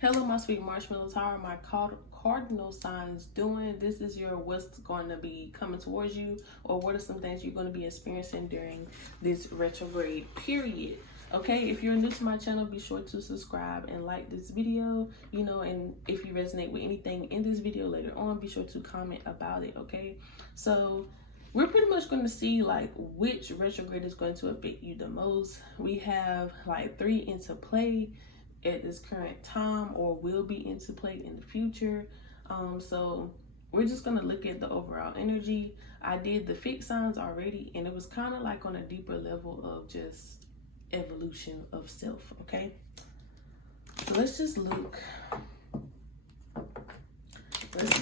Hello, my sweet marshmallows. How are my cardinal signs doing? This is your what's going to be coming towards you, or what are some things you're going to be experiencing during this retrograde period. Okay, if you're new to my channel, be sure to subscribe and like this video, and if you resonate with anything in this video later on, be sure to comment about it. Okay, so we're pretty much going to see like which retrograde is going to affect you the most. We have like 3 into play at this current time, or will be into play in the future. So we're just gonna look at the overall energy. I did the fixed signs already, and it was kind of like on a deeper level of just evolution of self. Okay, so let's just look. Let's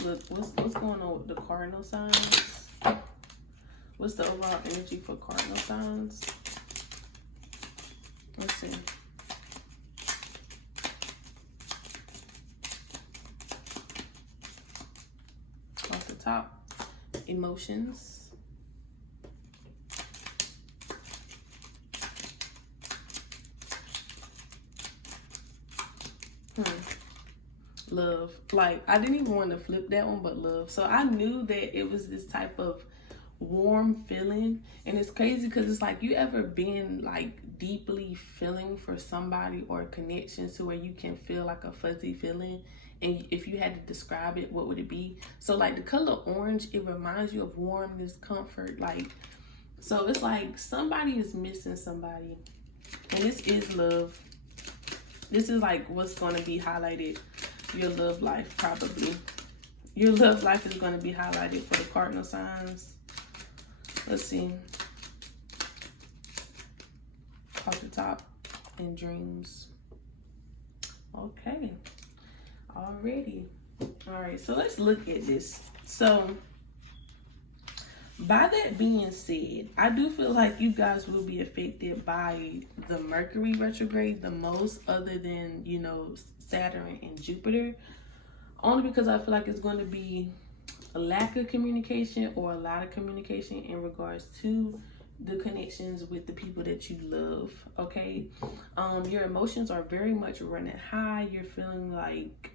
look what's going on with the cardinal signs. What's the overall energy for cardinal signs? Let's see. Off the top, emotions. Love. Like, I didn't even want to flip that one, but love. So I knew that it was this type of warm feeling, and it's crazy because it's like, you ever been like deeply feeling for somebody or connections to where you can feel like a fuzzy feeling, and if you had to describe it, what would it be? So like the color orange, it reminds you of warmness, comfort. Like, so it's like somebody is missing somebody, and this is love. This is like what's going to be highlighted. Your love life, probably. Your love life is going to be highlighted for the cardinal signs. Let's see. Off the top, in dreams. Okay. Already. All right, so let's look at this. So, by that being said, I do feel like you guys will be affected by the Mercury retrograde the most, other than, Saturn and Jupiter. Only because I feel like it's going to be a lack of communication or a lot of communication in regards to the connections with the people that you love. Okay, your emotions are very much running high. You're feeling like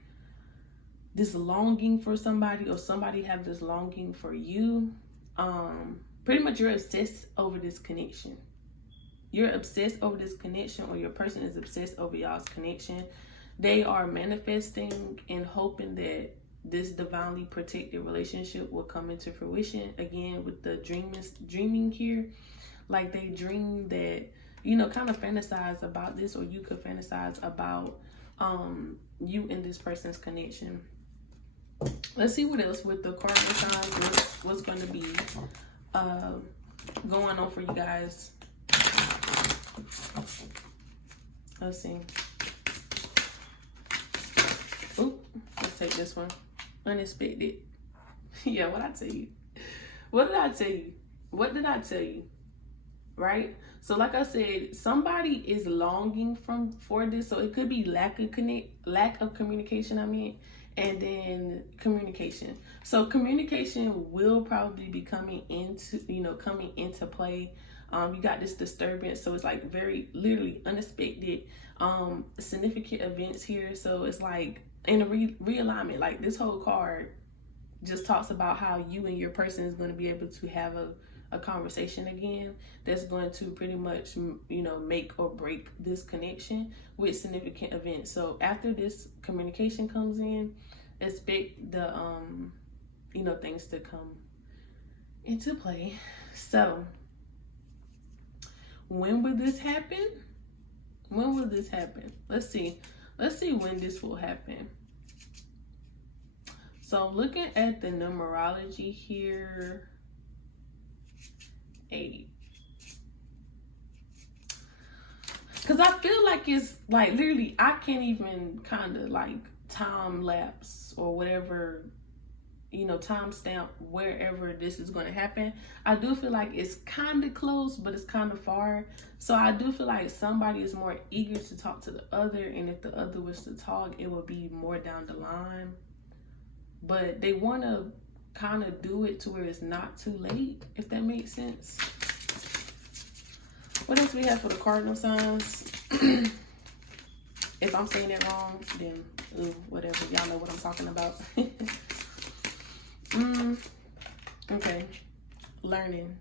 this longing for somebody, or somebody have this longing for you. Pretty much you're obsessed over this connection. You're obsessed over this connection, or your person is obsessed over y'all's connection. They are manifesting and hoping that this divinely protected relationship will come into fruition. Again, with the dreaming here, like they dream that, kind of fantasize about this, or you could fantasize about you and this person's connection. Let's see what else with the cardinal signs. What's going to be going on for you guys. Let's see. Oop, let's take this one. Unexpected. Yeah, what I tell you? What did I tell you? What did I tell you? Right? So like I said, somebody is longing for this. So it could be lack of communication, and then communication. So communication will probably be coming into play. You got this disturbance, so it's like very literally unexpected significant events here. So it's like in a realignment. Like, this whole card just talks about how you and your person is going to be able to have a conversation again that's going to pretty much make or break this connection with significant events. So after this communication comes in, expect the things to come into play. So when will this happen? When will this happen? Let's see when this will happen. So looking at the numerology here, 8. Because I feel like it's like literally, I can't even kind of like time lapse or whatever, time stamp wherever this is going to happen. I do feel like it's kind of close, but it's kind of far. So I do feel like somebody is more eager to talk to the other, and if the other was to talk, it would be more down the line. But they want to kind of do it to where it's not too late, if that makes sense. What else we have for the cardinal signs? If I'm saying it wrong, then whatever. Y'all know what I'm talking about. Okay. Learning.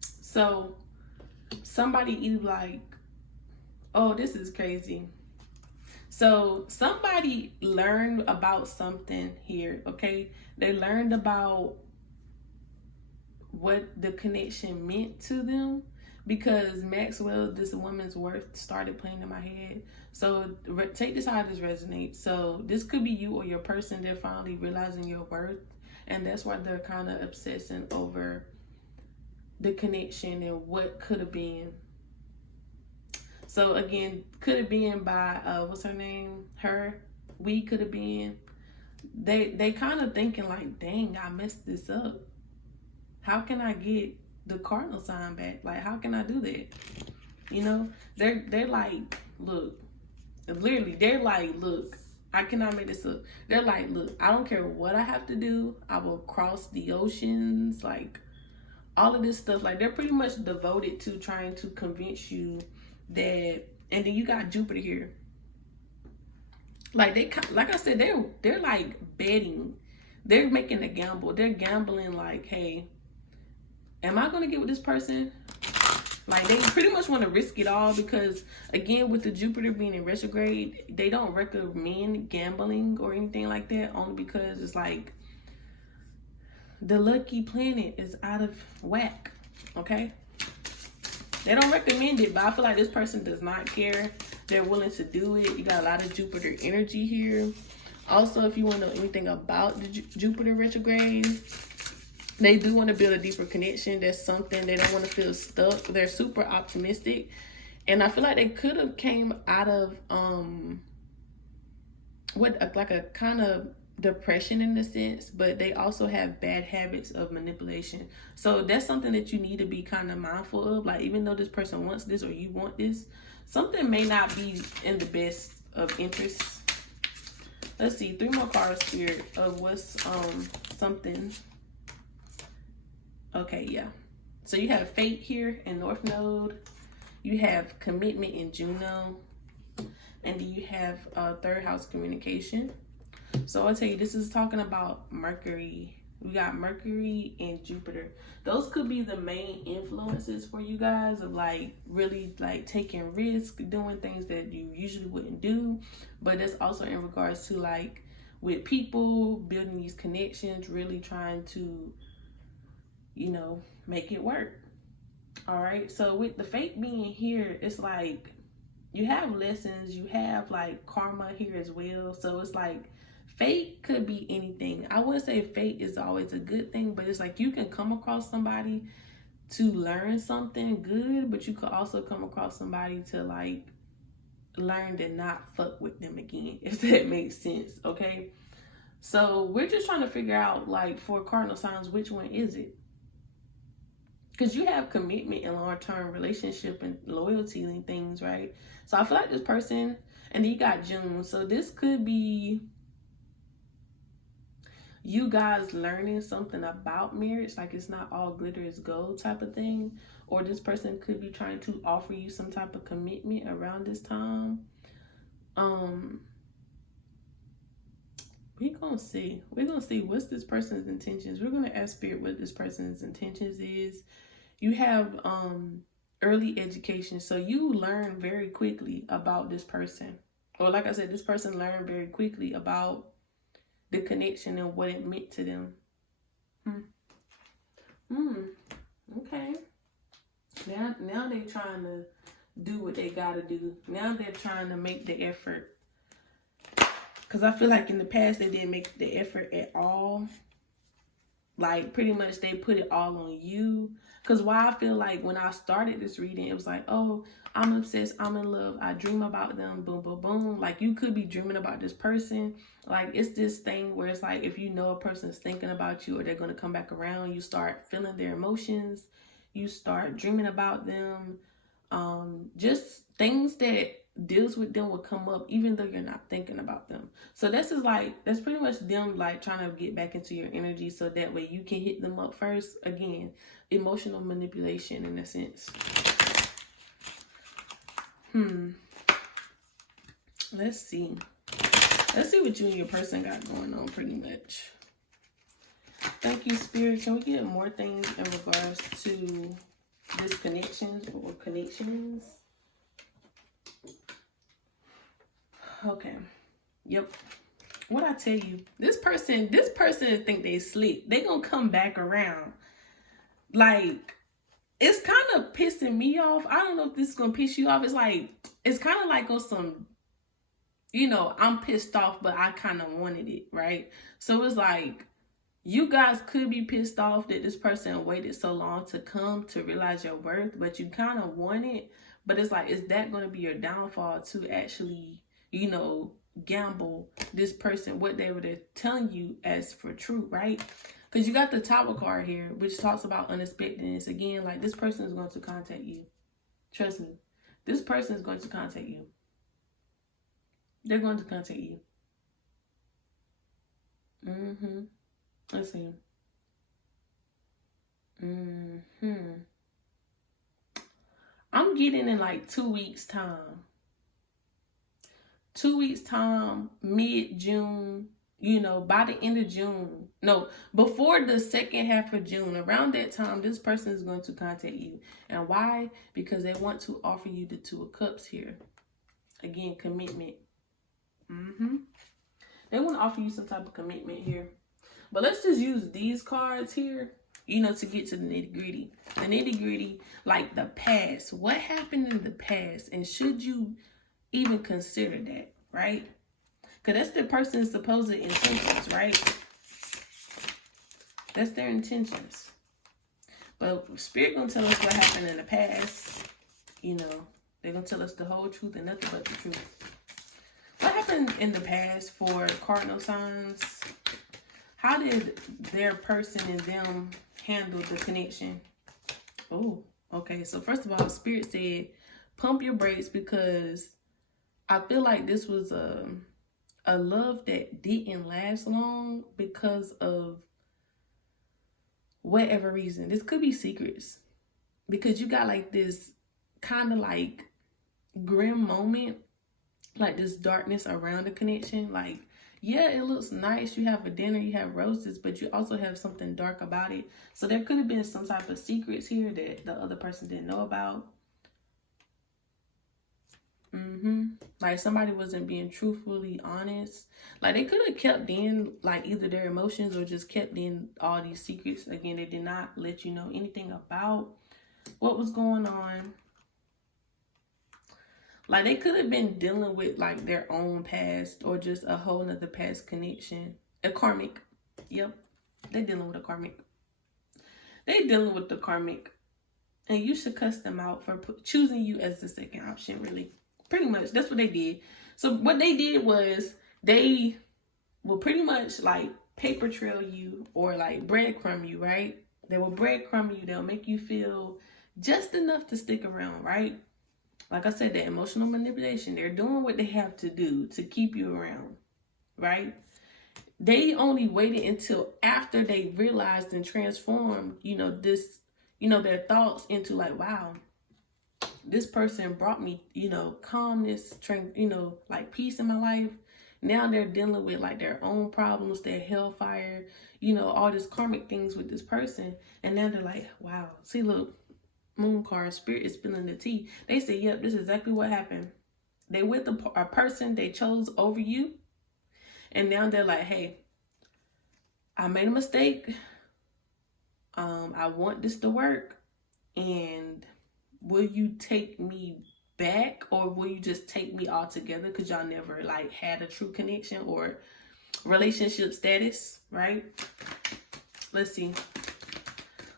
So somebody either like, oh, this is crazy. So somebody learned about something here, okay? They learned about what the connection meant to them, because Maxwell, this woman's worth, started playing in my head. So take this how this resonates. So this could be you or your person. They're finally realizing your worth, and that's why they're kind of obsessing over the connection and what could have been. So again, could have been by what's her name? We could have been. They kind of thinking like, dang, I messed this up. How can I get the cardinal sign back? Like, how can I do that? You know, they're like, look, literally, they're like, look, I cannot make this up. They're like, look, I don't care what I have to do. I will cross the oceans, like all of this stuff. Like, they're pretty much devoted to trying to convince you that. And then you got Jupiter here. Like like I said, they're like betting. They're making a gamble. They're gambling like, hey, am I gonna get with this person? Like, they pretty much want to risk it all, because again, with the Jupiter being in retrograde, they don't recommend gambling or anything like that, only because it's like the lucky planet is out of whack. Okay, they don't recommend it, but I feel like this person does not care. They're willing to do it. You got a lot of Jupiter energy here. Also, if you want to know anything about the Jupiter retrograde, they do want to build a deeper connection. There's something. They don't want to feel stuck. They're super optimistic. And I feel like they could have came out of like a kind of depression in a sense, but they also have bad habits of manipulation. So that's something that you need to be kind of mindful of. Like, even though this person wants this or you want this, something may not be in the best of interest. Let's see, 3 more cards, Spirit, of what's something. Okay, yeah. So you have Fate here in North Node. You have Commitment in Juno. And then you have 3rd house communication. So I'll tell you, this is talking about Mercury. We got Mercury and Jupiter. Those could be the main influences for you guys of like really like taking risks, doing things that you usually wouldn't do. But that's also in regards to like with people, building these connections, really trying to, you know, make it work. All right. So with the Fate being here, it's like you have lessons, you have like karma here as well. So it's like fate could be anything. I wouldn't say fate is always a good thing, but it's like you can come across somebody to learn something good, but you could also come across somebody to like learn to not fuck with them again, if that makes sense. Okay. So we're just trying to figure out, like, for cardinal signs, which one is it? Because you have commitment and long-term relationship and loyalty and things, right? So I feel like this person, and then you got June. So this could be you guys learning something about marriage. Like, it's not all glitter is gold type of thing. Or this person could be trying to offer you some type of commitment around this time. We're gonna see what's this person's intentions. We're gonna ask Spirit what this person's intentions is. You have early education, so you learn very quickly about this person, or like I said, this person learned very quickly about the connection and what it meant to them. Okay. Now they're trying to do what they gotta do. Now they're trying to make the effort. Because I feel like in the past, they didn't make the effort at all. Like, pretty much they put it all on you. Because why I feel like when I started this reading, it was like, oh, I'm obsessed, I'm in love, I dream about them, boom, boom, boom. Like, you could be dreaming about this person. Like, it's this thing where it's like, if you know a person's thinking about you or they're going to come back around, you start feeling their emotions. You start dreaming about them. Just things that deals with them will come up even though you're not thinking about them. So this is like, that's pretty much them like trying to get back into your energy so that way you can hit them up first. Again, emotional manipulation in a sense. Let's see. Let's see what you and your person got going on pretty much. Thank you, Spirit. Can we get more things in regards to disconnections or connections? Okay. Yep. What I tell you, this person think they slick. They gonna come back around. Like, it's kind of pissing me off. I don't know if this is gonna piss you off. It's kind of like on some, you know, I'm pissed off, but I kind of wanted it, right? So it's like, you guys could be pissed off that this person waited so long to come to realize your worth, but you kind of want it. But it's like, is that going to be your downfall to actually, you know, gamble this person, what they were telling you as for true, right? Because you got the Tower card here, which talks about unexpectedness. Again, like, this person is going to contact you. Trust me. This person is going to contact you. They're going to contact you. Let's see. I'm getting in like 2 weeks time. 2 weeks time, mid-June, you know, by the end of June. No, before the second half of June, around that time, this person is going to contact you. And why? Because they want to offer you the Two of Cups here. Again, commitment. They want to offer you some type of commitment here. But let's just use these cards here, you know, to get to the nitty gritty. The nitty gritty, like the past. What happened in the past? And should you even consider that, right? Because that's the person's supposed intentions, right? That's their intentions. But Spirit gonna tell us what happened in the past. You know, they're gonna tell us the whole truth and nothing but the truth. What happened in the past for Cardinal Signs? How did their person and them handle the connection? Oh, okay. So first of all, Spirit said, pump your brakes, because I feel like this was a love that didn't last long because of whatever reason. This could be secrets, because you got like this kind of like grim moment, like this darkness around the connection. Like, yeah, it looks nice. You have a dinner, you have roses, but you also have something dark about it. So there could have been some type of secrets here that the other person didn't know about. Like, somebody wasn't being truthfully honest. Like, they could have kept in like either their emotions or just kept in all these secrets. Again, they did not let you know anything about what was going on. Like, they could have been dealing with like their own past or just a whole nother past connection. A karmic. Yep. They're dealing with a karmic. They're dealing with the karmic. And you should cuss them out for choosing you as the second option, really. Pretty much. That's what they did. So what they did was they will pretty much like paper trail you or like breadcrumb you, right? They will breadcrumb you. They'll make you feel just enough to stick around, right? Like I said, that emotional manipulation. They're doing what they have to do to keep you around, right? They only waited until after they realized and transformed, you know, this, you know, their thoughts into like, wow, this person brought me, you know, calmness, you know, like peace in my life. Now they're dealing with like their own problems, their hellfire, you know, all this karmic things with this person. And now they're like, wow, see, look, Moon card, Spirit is spilling the tea. They say, yep, this is exactly what happened. They with a person they chose over you. And now they're like, hey, I made a mistake. I want this to work. And will you take me back, or will you just take me all together? Because y'all never like had a true connection or relationship status, right? Let's see.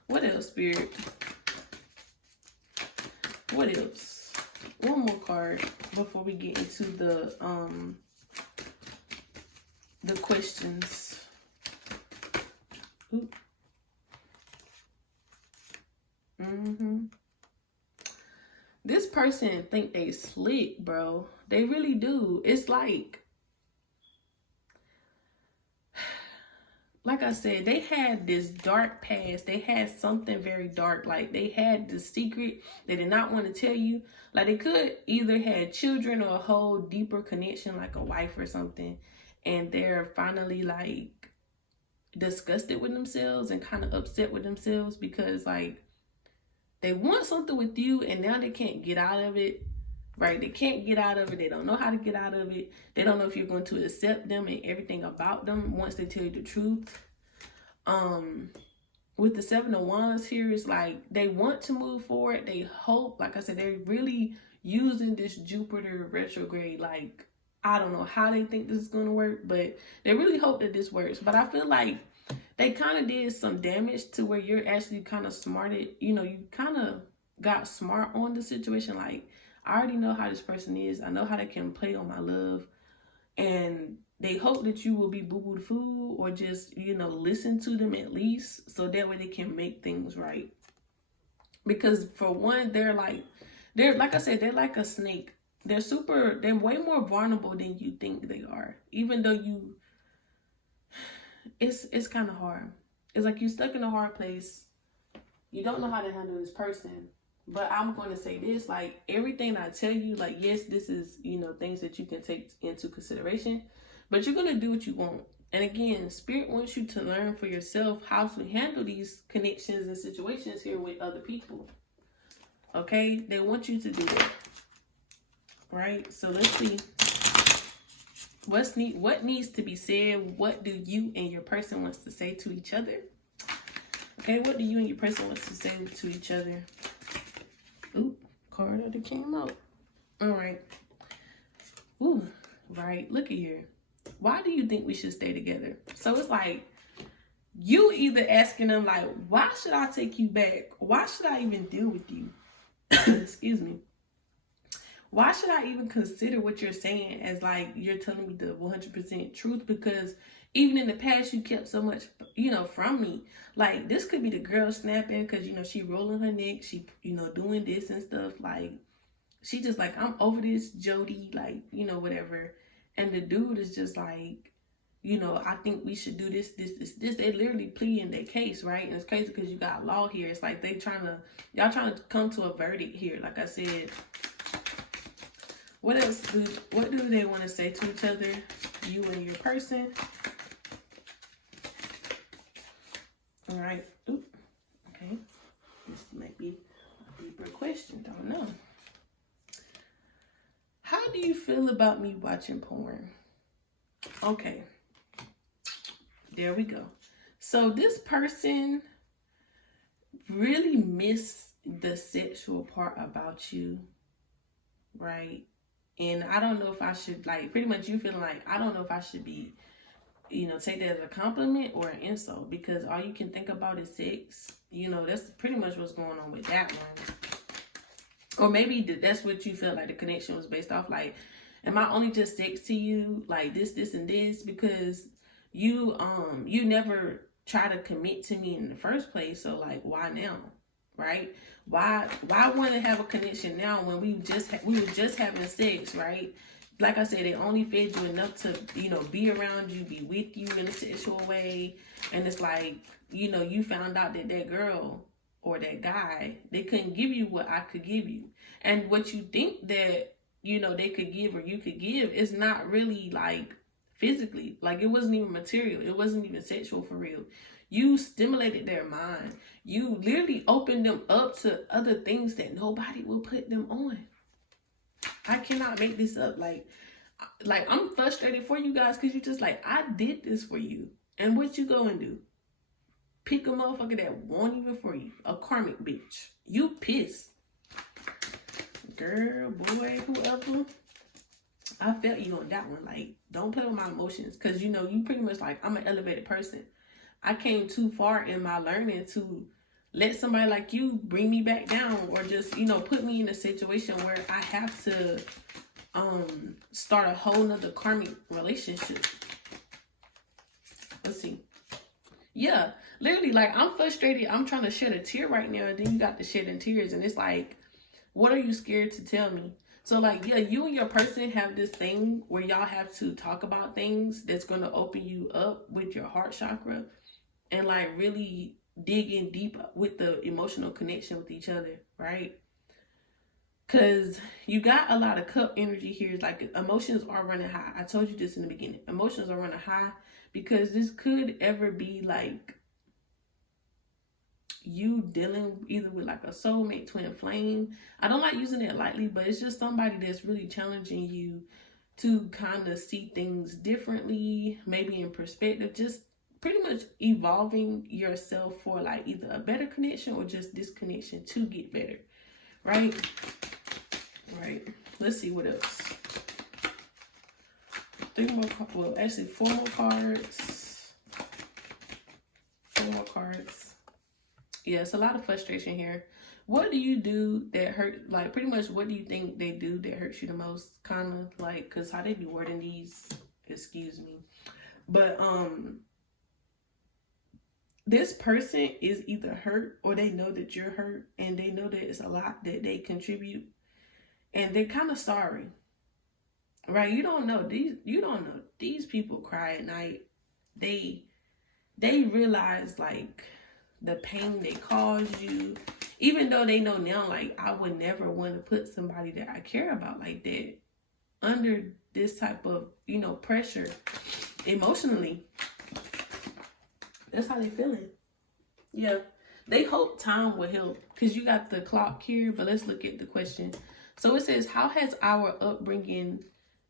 What else, Spirit? What else? One more card before we get into the questions. Ooh. This person think they slick, bro. They really do. It's like like I said, they had this dark past. They had something very dark. Like, they had the secret they did not want to tell you. Like, they could either had children or a whole deeper connection, like a wife or something. And they're finally, like, disgusted with themselves and kind of upset with themselves because, like, they want something with you and now they can't get out of it. Right? They can't get out of it. They don't know how to get out of it. They don't know if you're going to accept them and everything about them once they tell you the truth. With the Seven of Wands here, it's like they want to move forward. They hope, like I said, they're really using this Jupiter retrograde. Like, I don't know how they think this is going to work, but they really hope that this works. But I feel like they kind of did some damage to where you're actually kind of smarted. You know, you kind of got smart on the situation. Like, I already know how this person is. I know how they can play on my love. And they hope that you will be boo-boo the fool or just, you know, listen to them at least. So that way they can make things right. Because for one, they're like I said, they're like a snake. They're way more vulnerable than you think they are. Even though it's kind of hard. It's like you're stuck in a hard place. You don't know how to handle this person. But I'm going to say this, like, everything I tell you, like, yes, this is, you know, things that you can take into consideration, but you're going to do what you want. And again, Spirit wants you to learn for yourself how to handle these connections and situations here with other people. Okay? They want you to do that. Right? So let's see. What needs to be said? What do you and your person wants to say to each other? Okay, what do you and your person wants to say to each other? Ooh, card that came out. All right. Ooh, right. Look at here. Why do you think we should stay together? So it's like you either asking them like, why should I take you back? Why should I even deal with you? Excuse me. Why should I even consider what you're saying as like you're telling me the 100% truth? Because even in the past, you kept so much, you know, from me. Like, this could be the girl snapping because, you know, she rolling her neck. She, you know, doing this and stuff. Like, she just like, I'm over this, Jody. Like, you know, whatever. And the dude is just like, you know, I think we should do this. They literally pleading their case, right? And it's crazy because you got law here. It's like y'all trying to come to a verdict here. Like I said, what do they want to say to each other? You and your person. All right. Oop. Okay. This might be a deeper question. Don't know. How do you feel about me watching porn? Okay. There we go. So this person really missed the sexual part about you, right? And I don't know if I should, like, pretty much you feeling like, I don't know if I should be, you know, take that as a compliment or an insult, because all you can think about is sex. You know, that's pretty much what's going on with that one. Or maybe that's what you felt like the connection was based off. Like, am I only just sex to you? Like this, and this? Because you never try to commit to me in the first place. So like, why now? Right? Why want to have a connection now when we were just having sex, right? Like I said, they only fed you enough to, you know, be around you, be with you in a sexual way. And it's like, you know, you found out that that girl or that guy, they couldn't give you what I could give you. And what you think that, you know, they could give or you could give is not really like physically. Like, it wasn't even material. It wasn't even sexual for real. You stimulated their mind. You literally opened them up to other things that nobody will put them on. I cannot make this up. Like I'm frustrated for you guys because you just like, I did this for you. And what you go and do? Pick a motherfucker that won't even for you. A karmic bitch. You pissed. Girl, boy, whoever. I felt you on that one. Like, don't play with my emotions. Because, you know, you pretty much like, I'm an elevated person. I came too far in my learning to let somebody like you bring me back down, or just, you know, put me in a situation where I have to start a whole nother karmic relationship. Let's see. Yeah, literally, like, I'm frustrated. I'm trying to shed a tear right now, and then you got the shedding tears, and it's like, what are you scared to tell me? So like, yeah, you and your person have this thing where y'all have to talk about things that's going to open you up with your heart chakra, and like really dig in deep with the emotional connection with each other, right? Because you got a lot of cup energy here. It's like emotions are running high. I told you this in the beginning. Emotions are running high because this could ever be like you dealing either with like a soulmate, twin flame. I don't like using it lightly, but it's just somebody that's really challenging you to kind of see things differently, maybe in perspective, just pretty much evolving yourself for like either a better connection or just this connection to get better, right? Right. Let's see what else. 3 more, well, actually 4 more cards. 4 more cards. Yeah, it's a lot of frustration here. What do you do that hurt, like pretty much what do you think they do that hurts you the most? Kind of like, because how they be wording these, excuse me. But this person is either hurt or they know that you're hurt and they know that it's a lot that they contribute and they're kind of sorry. Right? You don't know these people cry at night. They realize like the pain they caused you, even though they know now like I would never want to put somebody that I care about like that under this type of, you know, pressure emotionally. That's how they feeling. Yeah. They hope time will help because you got the clock here, but let's look at the question. So it says, how has our upbringing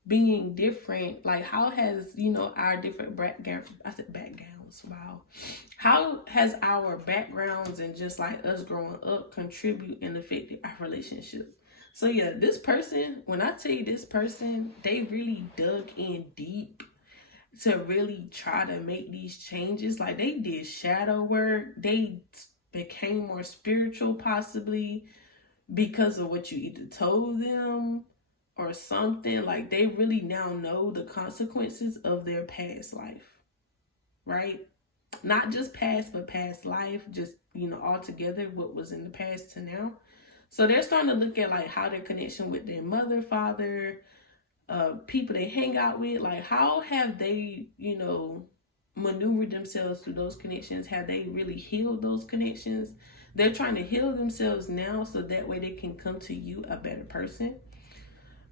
being different, like how has, you know, our different backgrounds, wow. How has our backgrounds and just like us growing up contribute and affected our relationship? So yeah, this person, when I tell you this person, they really dug in deep to really try to make these changes. Like they did shadow work. They became more spiritual possibly because of what you either told them or something. Like they really now know the consequences of their past life, right? Not just past, but past life, just, you know, altogether what was in the past to now. So they're starting to look at like how their connection with their mother, father, people they hang out with, like how have they, you know, maneuvered themselves through those connections? Have they really healed those connections? They're trying to heal themselves now so that way they can come to you a better person.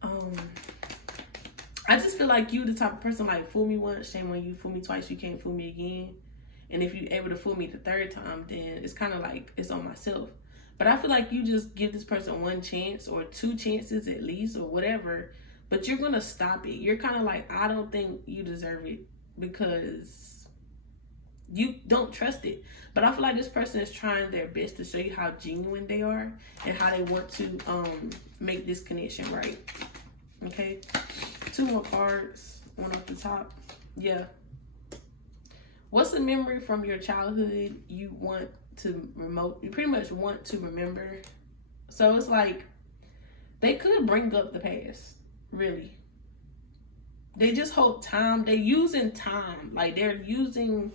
I just feel like you the type of person like, fool me once, shame on you. Fool me twice, you can't fool me again. And if you're able to fool me the 3rd time, then it's kind of like it's on myself. But I feel like you just give this person 1 chance or 2 chances at least or whatever, but you're going to stop it. You're kind of like, I don't think you deserve it because you don't trust it. But I feel like this person is trying their best to show you how genuine they are and how they want to make this connection right. Okay. 2 more cards, 1 off the top. Yeah. What's a memory from your childhood you want to you pretty much want to remember? So it's like they could bring up the past, really. They just hope time, they're using time, like they're using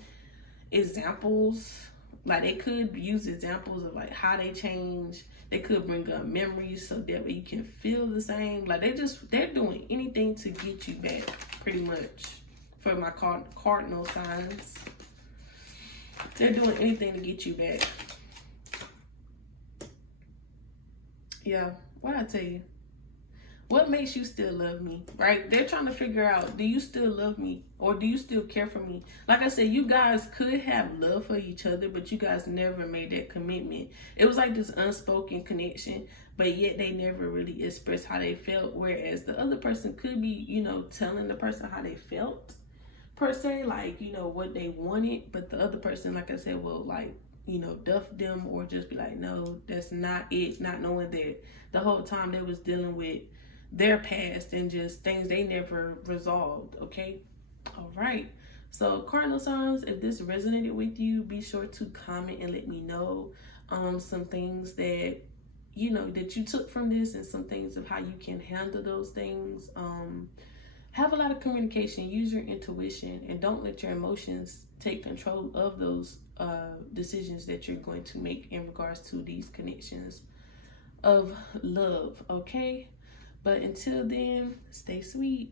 examples, like they could use examples of like how they change. They could bring up memories so that way you can feel the same. Like they're doing anything to get you back, pretty much. For my Cardinal Signs, they're doing anything to get you back. Yeah, what I tell you? What makes you still love me, right? They're trying to figure out, do you still love me or do you still care for me? Like I said, you guys could have love for each other, but you guys never made that commitment. It was like this unspoken connection, but yet they never really expressed how they felt. Whereas the other person could be, you know, telling the person how they felt per se, like, you know, what they wanted. But the other person, like I said, will like, you know, duff them or just be like, no, that's not it. Not knowing that the whole time they was dealing with their past and just things they never resolved. Okay. All right. So Cardinal Signs, if this resonated with you, be sure to comment and let me know some things that, you know, that you took from this and some things of how you can handle those things. Have a lot of communication, use your intuition, and don't let your emotions take control of those decisions that you're going to make in regards to these connections of love. Okay. But until then, stay sweet.